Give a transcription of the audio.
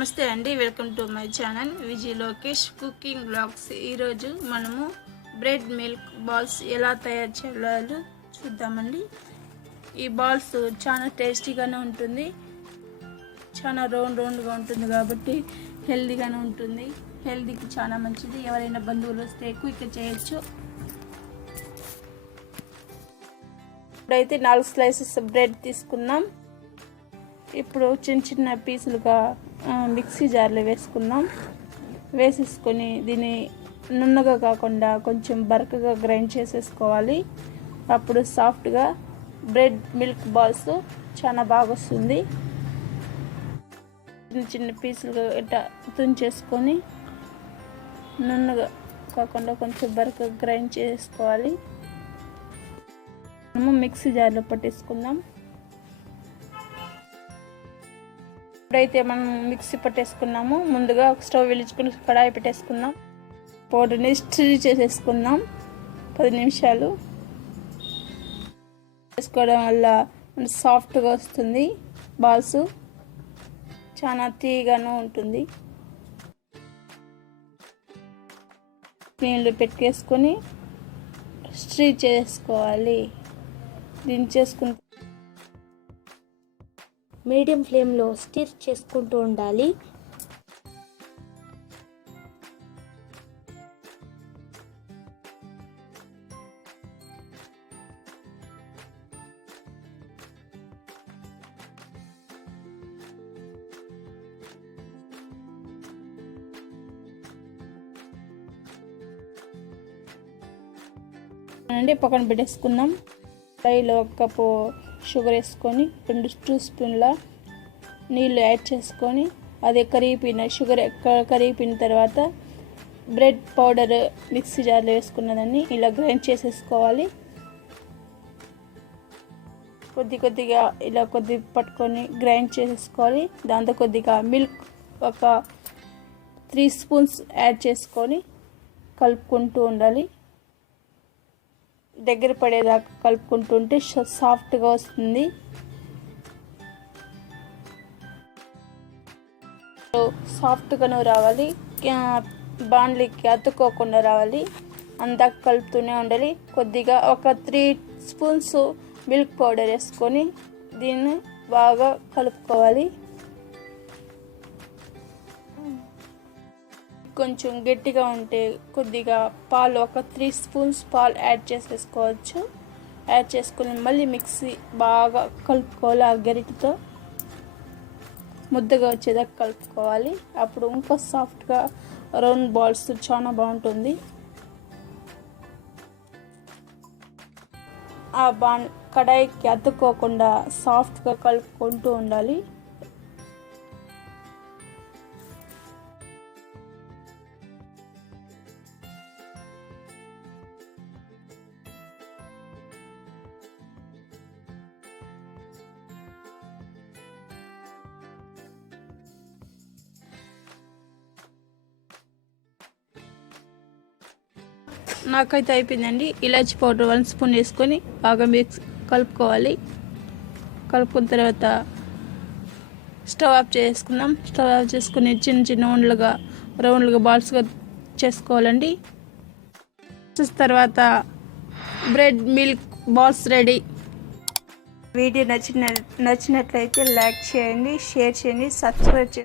నమస్తే అండి, welcome to my channel Vijay Lokesh cooking blogs. ఈరోజు మనము బ్రెడ్ మిల్క్ బాల్స్ ఎలా తయారు చేయాలో చూద్దామండి. ఈ బాల్స్ చాలా టేస్టీగానే ఉంటుంది, చాలా రౌండ్గా ఉంటుంది కాబట్టి హెల్తీగానే ఉంటుంది. హెల్తీకి చాలా మంచిది. ఎవరైనా బంధువులు వస్తే క్విక్ చేయొచ్చు. ఇప్పుడైతే 4 స్లైసెస్ బ్రెడ్ తీసుకుందాం. ఇప్పుడు చిన్న పీసులుగా మిక్సీ జార్లో వేసేసుకొని దీన్ని నున్నగా కాకుండా కొంచెం బరకగా గ్రైండ్ చేసేసుకోవాలి. అప్పుడు సాఫ్ట్గా బ్రెడ్ మిల్క్ బాల్స్ చాలా బాగా వస్తుంది. చిన్న పీసులుగా ఇట్లా తుంచేసుకొని నున్నగా కాకుండా కొంచెం బరకగా గ్రైండ్ చేసుకోవాలి. మనము మిక్సీ జార్లో పట్టేసుకుందాం. ఇప్పుడైతే మనం మిక్సీ పట్టేసుకున్నాము. ముందుగా స్టవ్ వెలిగించుకుని కడాయి పెట్టేసుకుందాం. పౌడర్ని స్టిర్ చేసేసుకుందాం 10 నిమిషాలు. వేసుకోవడం వల్ల సాఫ్ట్గా వస్తుంది. బాల్స్ చాలా తీయగాను ఉంటుంది. నీళ్ళు పెట్టేసుకొని స్టిర్ చేసుకోవాలి. దించేసుకుంటే మీడియం ఫ్లేమ్లో స్టిర్ చేసుకుంటూ ఉండాలి. పక్కన పెట్టేసుకుందాం. ఫ్రైలో 1 కప్పు షుగర్ వేసుకొని 2 స్పూన్ల నీళ్ళు యాడ్ చేసుకొని అది షుగర్ కరిగిపోయిన తర్వాత బ్రెడ్ పౌడర్ మిక్సీ జార్లో వేసుకున్నదాన్ని ఇలా గ్రైండ్ చేసేసుకోవాలి. కొద్దిగా ఇలా పట్టుకొని గ్రైండ్ చేసేసుకోవాలి. దాంతో కొద్దిగా మిల్క్ ఒక 3 స్పూన్స్ యాడ్ చేసుకొని కలుపుకుంటూ ఉండాలి. దగ్గర పడేదాకా కలుపుకుంటుంటే సాఫ్ట్గా వస్తుంది. సాఫ్ట్గాను రావాలి, బాండ్లీకి అతుక్కోకుండా రావాలి. అందాక కలుపుతూనే ఉండాలి. కొద్దిగా ఒక 3 స్పూన్స్ మిల్క్ పౌడర్ వేసుకొని దీన్ని బాగా కలుపుకోవాలి. కొంచెం గట్టిగా ఉంటే కొద్దిగా పాలు ఒక 3 స్పూన్స్ పాలు యాడ్ చేసేసుకోవచ్చు. యాడ్ చేసుకుని మళ్ళీ మిక్సీ బాగా కలుపుకోవాలి. ఆ గరిటెతో ముద్దగా వచ్చేదాకా కలుపుకోవాలి. అప్పుడు ఇంకా సాఫ్ట్గా రౌండ్ బాల్స్ చాలా బాగుంటుంది. ఆ కడాయికి అతుక్కోకుండా సాఫ్ట్గా కలుపుకుంటూ ఉండాలి. నాకైతే అయిపోయిందండి. ఇలాచి పౌడర్ 1 స్పూన్ వేసుకొని బాగా కలుపుకోవాలి. కలుపుకున్న తర్వాత స్టవ్ ఆఫ్ చేసుకుందాం. స్టవ్ ఆఫ్ చేసుకుని చిన్న రౌండ్లుగా బాల్స్గా చేసుకోవాలండి. తర్వాత bread milk balls ready. Video నచ్చినట్లయితే లైక్ చేయండి, షేర్ చేయండి, సబ్స్క్రైబ్ చేయండి.